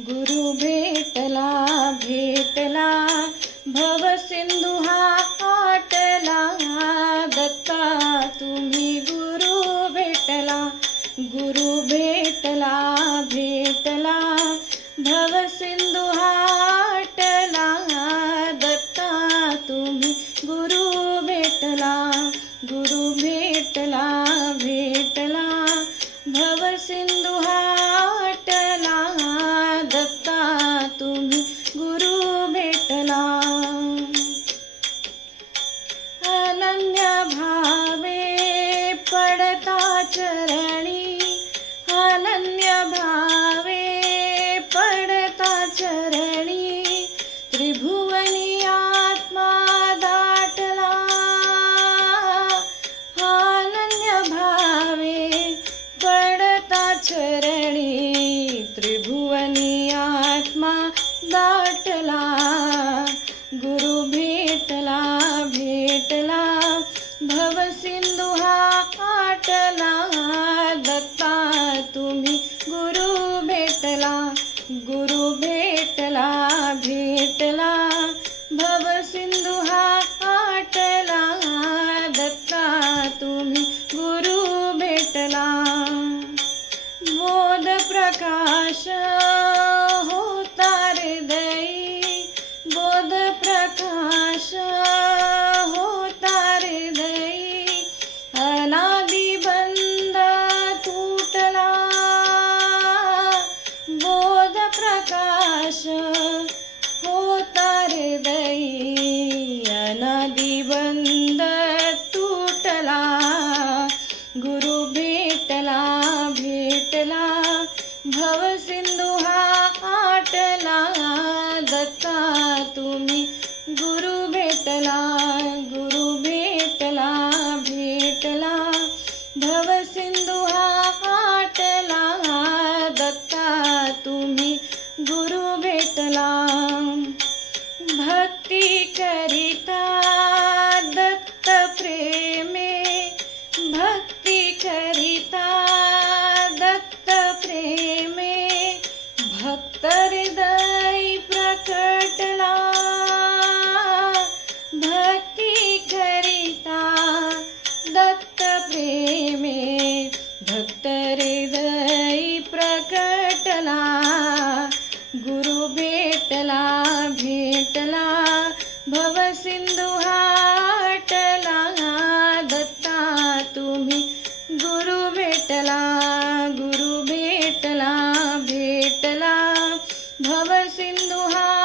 गुरु भेटला भेटला भवसिंधू हा आटला, दत्ता तुम्ही गुरु भेटला, गुरु भेटला भेटला भवसिंधू हा आटला, दत्ता तुम्ही गुरु भेटला, गुरु भेटला भेटला भवसिंधू हा आटला, दत्ता तुम्ही गुरु भेटला. अनन्य भावे पडता चरणी, अनन्य भावे पडता चरणी, त्रिभुवनी आत्मा दाटला, अनन्य भावे पडता चरणी, त्रिभुवनी आत्मा दाटला, गुरु भेटला भेटला भवसिंधू हा आटला, दत्ता तुम्ही गुरु भेटला, गुरु भेटला भेटला भवसिंधू हा आटला, दत्ता तुम्ही गुरु भेटला. बोध प्रकाश होता हृदयी, बोध प्रकाश होता हृदयी, अनादि बंध तुटला, बोध प्रकाश होता हृदयी, अनादि बंध तुटला, गुरु भेटला भेटला भवसिंधू हा आटला, दत्ता तुम्ही गुरु भेटला, गुरु भेटला भेटला भवसिंधू हा आटला, दत्ता तुम्ही गुरु भेटला. भक्ती करिता दत्त प्रेमे, भक्ती करिता दत्त प्रेमे, भक्त हृदय प्रकटला, भक्ती करिता दत्त प्रेमे, भक्त हृदय प्रकटला, गुरु भेटला भेटला भवसिंधू हा आटला, दत्ता तुम्ही गुरु भेटला, गुरु भेटला भेटला भवसिंधू हा